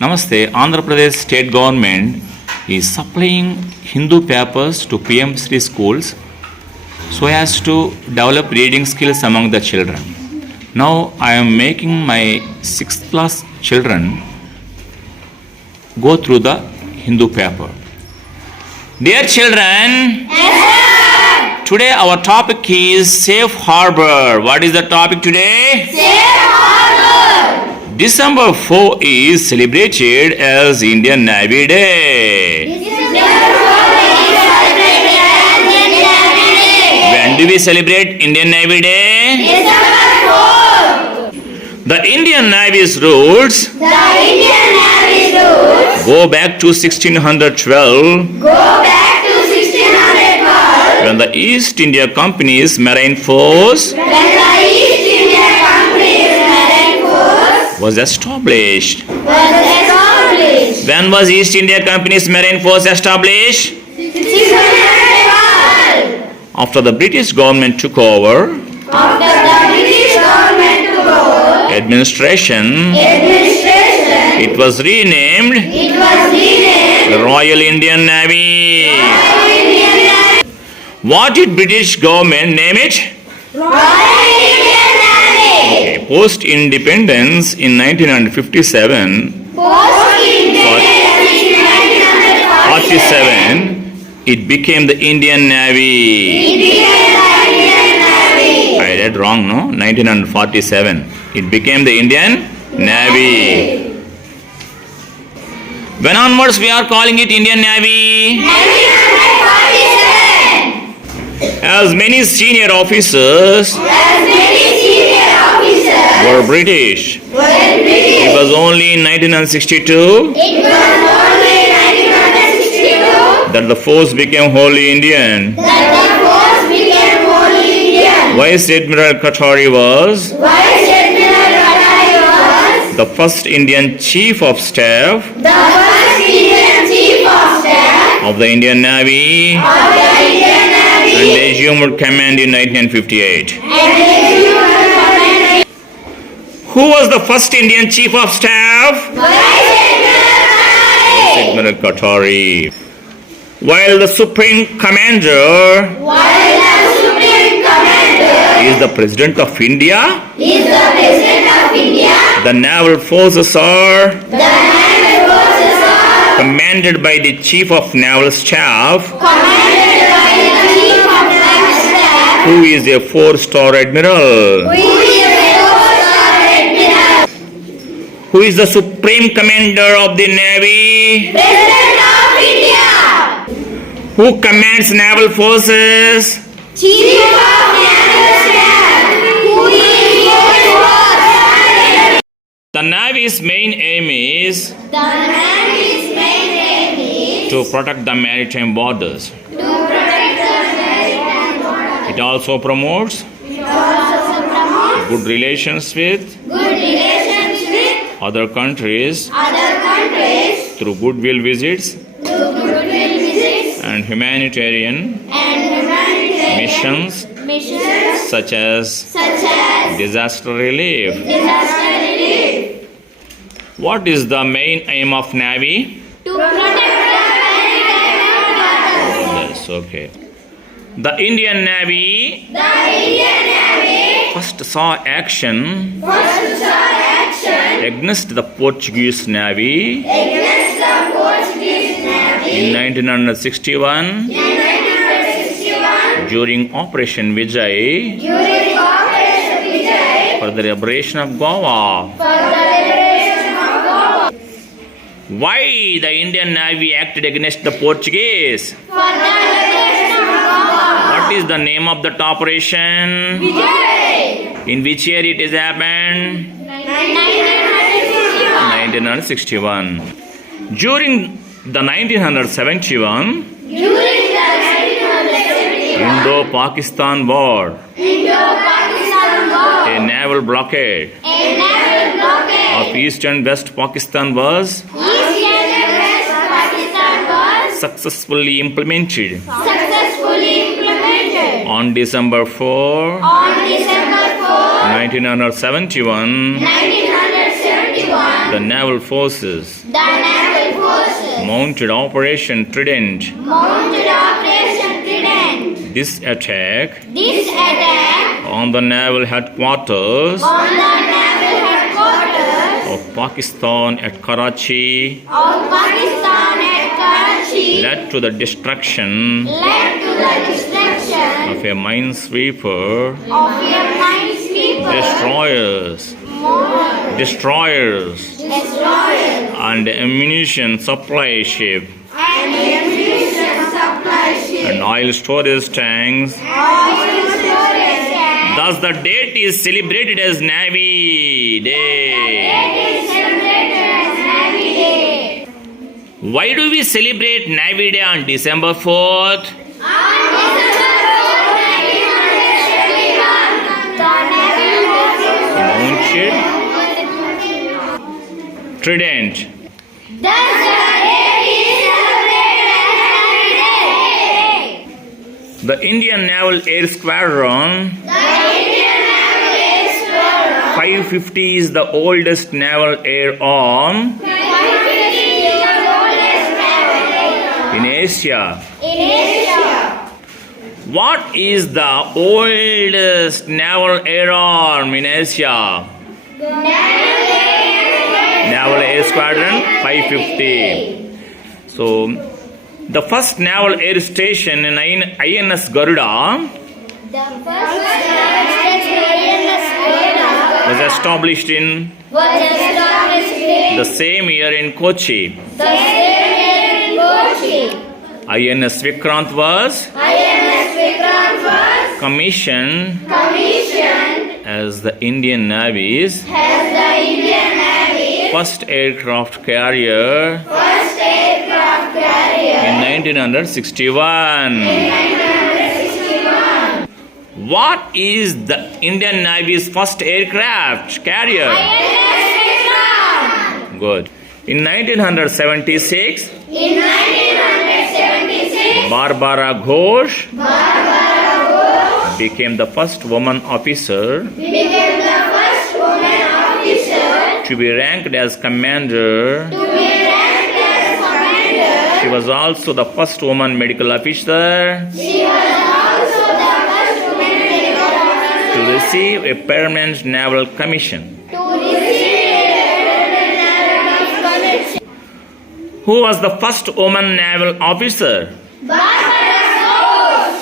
Namaste. Andhra Pradesh state government is supplying Hindu papers to PM3 schools so as to develop reading skills among the children. Now I am making my 6th class children go through the Hindu paper. Dear children, today our topic is Safe Harbor. What is the topic today? Safe Harbor. December 4 is celebrated as Indian Navy Day. When do we celebrate Indian Navy Day? December 4. The Indian Navy's roots go back to 1612 when the East India Company's Marine Force was established. When was East India Company's Marine Force established? 612. After the British government took over administration, it was renamed the Royal Indian Navy. What did British government name it? Okay, post-independence in 1957, 47, it became the Indian Navy. I read wrong, no? 1947. It became the Indian Navy. When onwards we are calling it Indian Navy? As many senior officers were British. It was only in 1962 that the force became wholly Indian. Vice Admiral Katari was the first Indian Chief of Staff of the Indian Navy and assumed command in 1958. Who was the first Indian Chief of Staff? Vice Admiral Katari. While the Supreme Commander is the President of India, the naval forces are commanded by the Chief of Naval Staff, who is a 4-star admiral. Who is the Supreme Commander of the Navy? President of India. Who commands naval forces? Chief of Naval Staff. Who is The Navy's main aim is to protect the maritime borders. It also promotes good relations with other countries through goodwill visits and humanitarian missions such as disaster relief. What is the main aim of Navy? That's okay. The Indian Navy first saw action against the Portuguese Navy in 1961 during Operation Vijay for the liberation of Goa. Why the Indian Navy acted against the Portuguese? What is the name of that operation? In which year it has happened? 1961. During the 1971 Indo-Pakistan War, a naval blockade of East and West Pakistan was successfully implemented on December 4, 1971 the naval forces mounted Operation Trident. This attack on the naval headquarters of Pakistan at Karachi led to the destruction of a minesweeper, destroyers, and ammunition supply ship, and oil storage tanks. Thus, the date is celebrated as Navy Day. Why do we celebrate Navy Day on December 4th? Mounted Trident. The Indian Naval Air Squadron 550 is the oldest naval air arm in Asia. What is the oldest naval air arm in Asia? Naval Air Squadron 550. So, the first naval air station in INS Garuda was established in the same year in Kochi. INS Vikrant was commissioned as the Indian Navy's first aircraft carrier in 1961. What is the Indian Navy's first aircraft carrier? Good. In 1976, Barbara Ghosh became the first woman officer to be ranked as commander. She was also the first woman medical officer to receive a permanent naval commission. Who was the first woman naval officer?